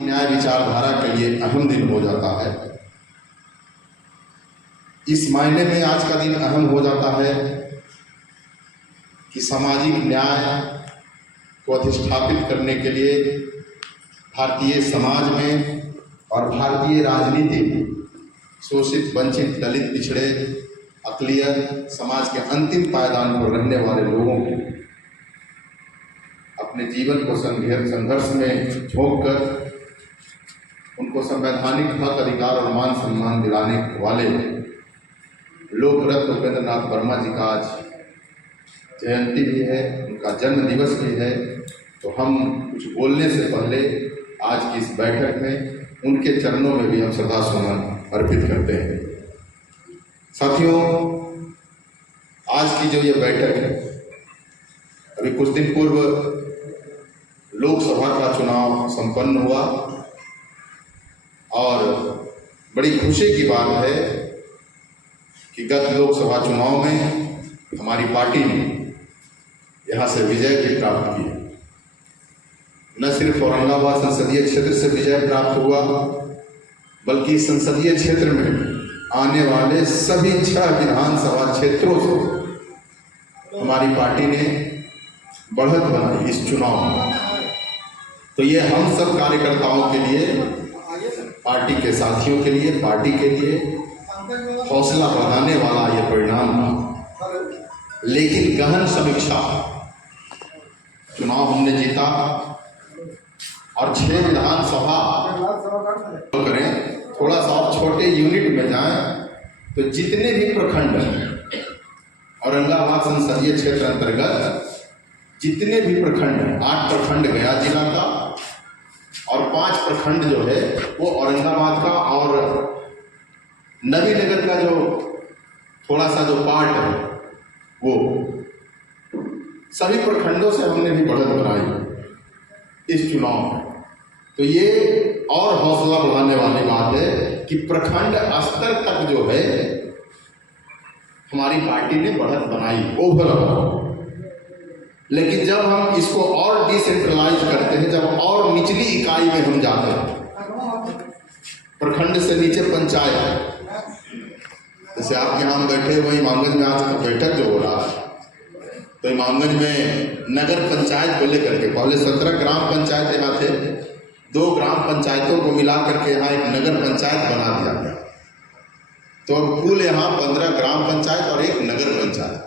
न्याय विचारधारा के लिए अहम दिन हो जाता है। इस मायने में आज का दिन अहम हो जाता है कि सामाजिक न्याय को अधिष्ठापित करने के लिए भारतीय समाज में और भारतीय राजनीति में शोषित, वंचित, दलित, पिछड़े, अक़लियत समाज के अंतिम पायदान पर रहने वाले लोगों को अपने जीवन को संघर्ष में झोंक कर उनको संवैधानिक हक, अधिकार और मान सम्मान दिलाने वाले लोक रत्न उपेंद्र नाथ वर्मा जी का आज जयंती भी है, उनका जन्म दिवस भी है। तो हम कुछ बोलने से पहले आज की इस बैठक में उनके चरणों में भी हम श्रद्धा सुमन अर्पित करते हैं। साथियों, आज की जो ये बैठक है, अभी कुछ दिन पूर्व लोकसभा का चुनाव संपन्न हुआ और बड़ी खुशी की बात है कि गत लोकसभा चुनाव में हमारी पार्टी ने यहाँ से विजय भी प्राप्त की। न सिर्फ औरंगाबाद संसदीय क्षेत्र से विजय प्राप्त हुआ, बल्कि इस संसदीय क्षेत्र में आने वाले सभी 6 विधानसभा क्षेत्रों से हमारी पार्टी ने बढ़त बनाई इस चुनाव में। तो ये हम सब कार्यकर्ताओं के लिए, पार्टी के साथियों के लिए, पार्टी के लिए हौसला बढ़ाने वाला ये परिणाम था। लेकिन गहन समीक्षा, चुनाव हमने जीता और 6 विधानसभा करें, थोड़ा सा और छोटे यूनिट में जाएं तो जितने भी प्रखंड हैं औरंगाबाद संसदीय क्षेत्र अंतर्गत जितने भी प्रखंड हैं, 8 प्रखंड गया जिला का और 5 प्रखंड जो है वो औरंगाबाद का और नवीनगर का जो थोड़ा सा जो पार्ट है वो, सभी प्रखंडों से हमने भी बढ़त बनाई इस चुनाव में। तो ये और हौसला बढ़ाने वाली बात है कि प्रखंड स्तर तक जो है हमारी पार्टी ने बढ़त बनाई ओवरऑल। लेकिन जब हम इसको और डिसेंट्रलाइज करते हैं, जब और निचली इकाई में हम जाते हैं, प्रखंड से नीचे पंचायत, जैसे आप यहाँ बैठे हुए इमामगंज में आज का बैठक जो हो रहा है, तो इमामगंज में नगर पंचायत को लेकर के पहले 17 ग्राम पंचायत यहाँ थे, 2 ग्राम पंचायतों को मिला करके यहाँ एक नगर पंचायत बना दिया गया। तो अब कुल यहाँ 15 ग्राम पंचायत और 1 नगर पंचायत,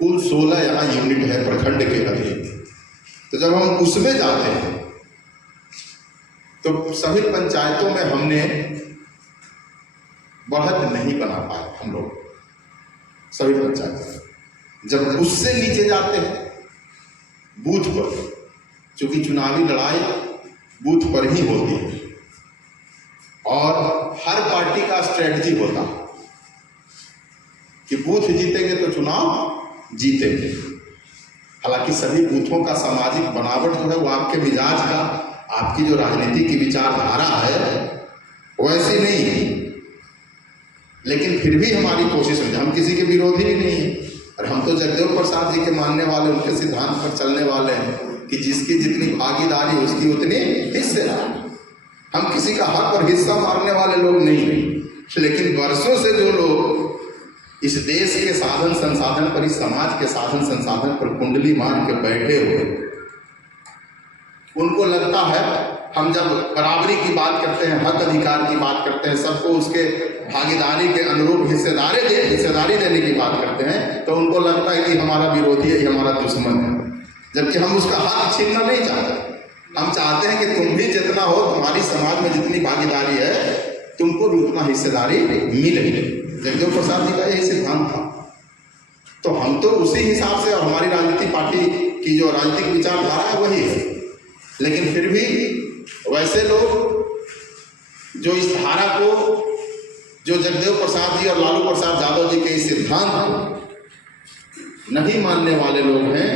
कुल 16 यहाँ यूनिट है प्रखंड के अधीन। तो जब हम उसमें जाते हैं तो सभी पंचायतों में हमने बढ़त नहीं बना पाए हम लोग, सभी पंचायतों। जब उससे नीचे जाते हैं बूथ पर, क्योंकि चुनावी लड़ाई बूथ पर ही होती है और हर पार्टी का स्ट्रेटजी होता है कि बूथ जीतेंगे तो चुनाव जीतेंगे। हालांकि सभी बूथों का सामाजिक बनावट जो है वो आपके मिजाज का, आपकी जो राजनीति की विचारधारा है वैसी नहीं है, लेकिन फिर भी हमारी कोशिश है, हम किसी के विरोधी ही नहीं है और हम तो जगदेव प्रसाद जी के मानने वाले, उनके सिद्धांत पर चलने वाले हैं कि जिसकी जितनी भागीदारी उसकी उतनी हिस्सेदारी। हम किसी का हक और हिस्सा मारने वाले लोग नहीं हैं। लेकिन वर्षों से जो लोग इस देश के साधन संसाधन पर, इस समाज के साधन संसाधन पर कुंडली मान के बैठे हुए, उनको लगता है हम जब बराबरी की बात करते हैं, हक अधिकार की बात करते हैं, सबको उसके भागीदारी के अनुरूप हिस्सेदारी देने की बात करते हैं, तो उनको लगता है कि हमारा विरोधी है, ये हमारा दुश्मन है। जबकि हम उसका हक छीनना नहीं चाहते। हम चाहते हैं कि तुम भी जितना हो, तुम्हारी समाज में जितनी भागीदारी है, तुमको भी उतना हिस्सेदारी मिले। जगदेव प्रसाद जी का यही सिद्धांत था। तो हम तो उसी हिसाब से, और हमारी राजनीतिक पार्टी की जो राजनीतिक विचारधारा है वही है। लेकिन फिर भी वैसे लोग जो इस धारा को, जो जगदेव प्रसाद जी और लालू प्रसाद यादव जी के इस सिद्धांत को नहीं मानने वाले लोग हैं,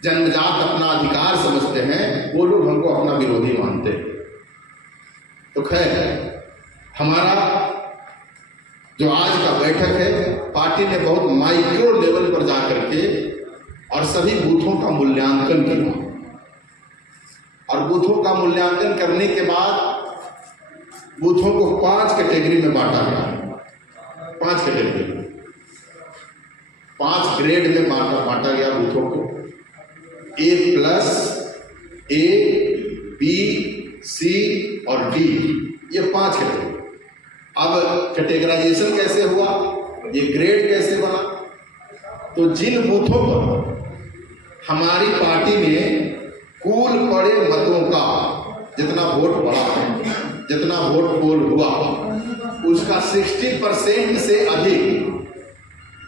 जन्मजात अपना अधिकार समझते हैं, वो लोग हमको अपना विरोधी मानते हैं। तो खैर, हमारा जो आज का बैठक है, पार्टी ने बहुत माइक्रो लेवल पर जाकर के और सभी बूथों का मूल्यांकन किया और बूथों का मूल्यांकन करने के बाद बूथों को 5 कैटेगरी में बांटा गया। 5 कैटेगरी, 5 ग्रेड में बांटा गया बूथों को। A+, A, B, C और D, ये 5 कैटेगरी। अब कैटेगराइजेशन कैसे हुआ, ये ग्रेड कैसे बना? तो जिन बूथों पर हमारी पार्टी ने कुल पड़े मतों का जितना वोट पड़ा है, जितना वोट पोल हुआ, उसका 60% से अधिक,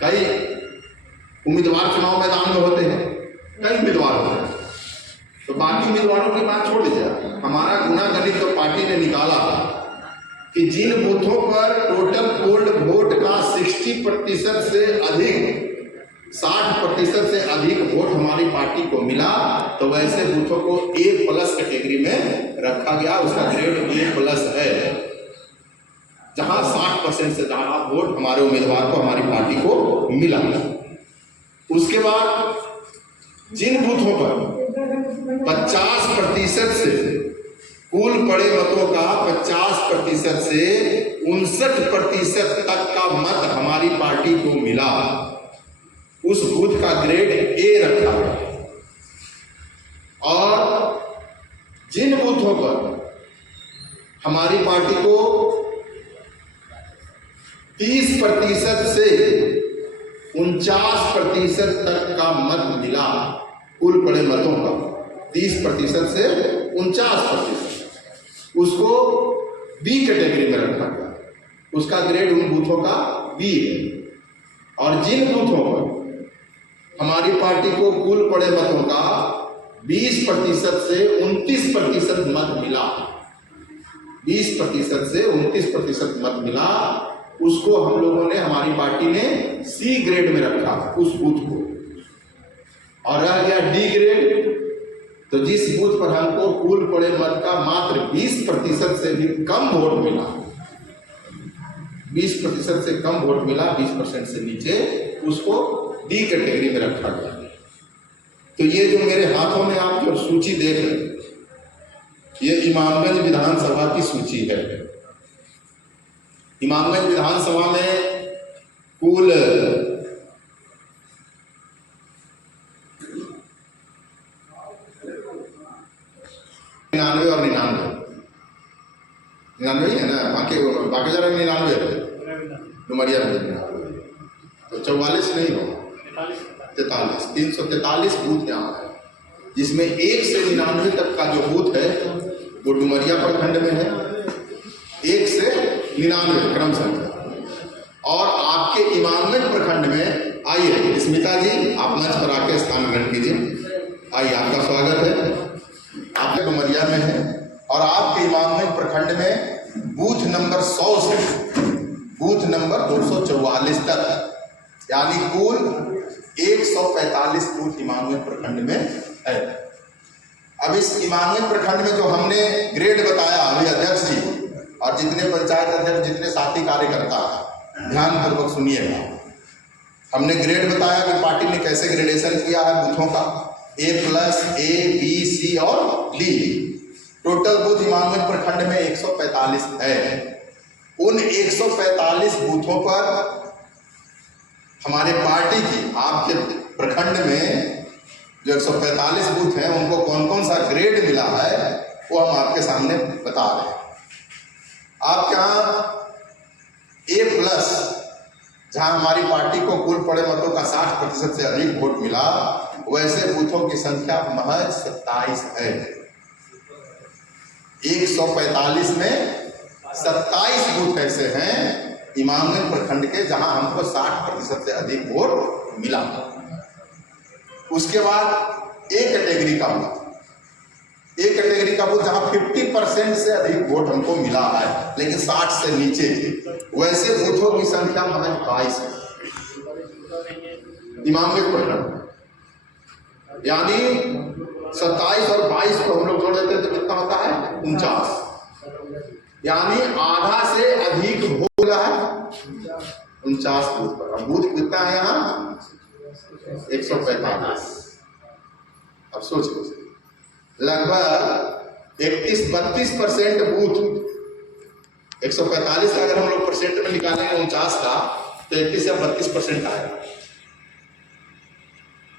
कई उम्मीदवार चुनाव मैदान में होते हैं, कई उम्मीदवार होते हैं, तो बाकी उम्मीदवारों की बात छोड़ दीजिए। हमारा गुना गणित जो पार्टी ने निकाला कि जिन बूथों पर टोटल पोल्ड वोट का 60% से अधिक, 60% से अधिक वोट हमारी पार्टी को मिला, तो वैसे बूथों को A+ कैटेगरी में रखा गया। उसका ग्रेड A+ है, जहां 60% से ज्यादा वोट हमारे उम्मीदवार को, हमारी पार्टी को मिला। उसके बाद जिन बूथों पर 50% से कुल पड़े मतों का 50% से 59% तक का मत हमारी पार्टी को मिला, उस बूथ का ग्रेड A रखा गया। और जिन बूथों पर हमारी पार्टी को 30% से 49% तक का मत मिला, कुल पड़े मतों का 30% से 49%, उसको B कैटेगरी में रखा गया। उसका ग्रेड उन बूथों का B है। और जिन बूथों पर हमारी पार्टी को कुल पड़े मतों का 20% से 29% मत मिला, 20% से 29% मत मिला, उसको हम लोगों ने, हमारी पार्टी ने C ग्रेड में रखा उस बूथ को। और रह गया D ग्रेड, तो जिस बूथ पर हमको कुल पड़े मत का मात्र 20% से भी कम वोट मिला, 20% से कम वोट मिला, 20% से नीचे, उसको D कैटेगरी में रखा गया। तो ये जो मेरे हाथों में आप जो सूची देख रहे हैं, ये इमामगंज विधानसभा की सूची है। इमामगंज विधानसभा में कुल 99 और 99 है ना, बाकी जरा 99 है, डुमरिया में 99, तो 44 नहीं होगा, 43, 343 बूथ यहाँ है, जिसमें 1 से 99 तक का जो बूथ है वो डुमरिया प्रखंड में है, 1 से 99 क्रम संख्या। और आपके इमामगंज प्रखंड में, आइए स्मिता जी आप मंच पर आके स्थान ग्रहण कीजिए। आइए, आपका स्वागत है। आप डुमरिया में है और आपके इमामगंज प्रखंड में बूथ नंबर 100 से बूथ नंबर 244 तक, यानी कुल 145 बूथ इमामगंज प्रखंड में है। अब इस इमामगंज प्रखंड में जो हमने ग्रेड बताया अभी अध्यक्ष जी और जितने पंचायत अध्यक्ष, जितने साथी कार्यकर्ता, ध्यान पूर्वक सुनिएगा। हमने ग्रेड बताया कि पार्टी ने कैसे ग्रेडेशन किया है बूथों का, A+, A, B, C और D। टोटल बूथ इमामगंज प्रखंड में 145 है। उन 145 बूथों पर हमारे पार्टी की, आपके प्रखंड में जो 145 बूथ हैं, उनको कौन कौन सा ग्रेड मिला है वो हम आपके सामने बता रहे हैं। आपके यहाँ A+, जहां हमारी पार्टी को कुल पड़े मतों का 60% से अधिक वोट मिला, वैसे बूथों की संख्या महज 27 है। 145 में 27 बूथ ऐसे हैं इमामगंज प्रखंड के जहां हमको 60% से अधिक वोट मिला। उसके बाद A कैटेगरी का बूथ, A कैटेगरी का बूथ जहां 50% से अधिक वोट हमको मिला है, लेकिन 60 से नीचे थे, वैसे बूथों की संख्या महज 22 है इमामगंज प्रखंड। यानी 27 और 22 को हम लोग जोड़ देते तो कितना होता है, 49, यानी आधा से अधिक वोट है 49 बूथ पर। अब बूथ कितना है यहाँ, 145। अब सोचिए, लगभग 31-32% बूथ, 145 का अगर हम लोग परसेंट में निकालेंगे 49 का, तो 31 या 32% आएगा।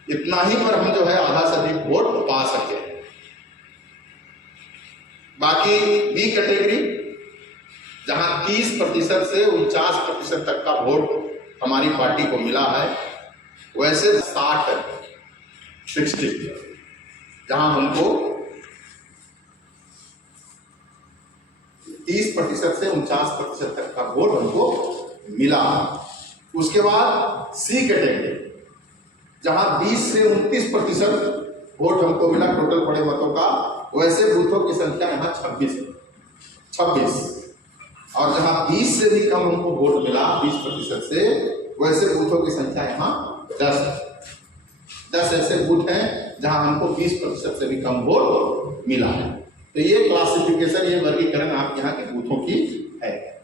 इतना ही पर हम जो है आधा से अधिक वोट पा सके। बाकी बी कैटेगरी, जहां 30% से 49% तक का वोट हमारी पार्टी को मिला है, वैसे 60 जहां हमको 30% से 49% तक का वोट हमको मिला। उसके बाद सी कैटेगरी, जहां 20 से 29% वोट हमको मिला टोटल पड़े मतों का, वैसे बूथों की संख्या यहाँ 26। और जहां 20 से भी कम हमको वोट मिला 20% से, वैसे बूथों की संख्या यहाँ 10 ऐसे बूथ हैं जहां हमको 20% से भी कम वोट मिला है। तो ये क्लासिफिकेशन, ये वर्गीकरण आप यहाँ के बूथों की है।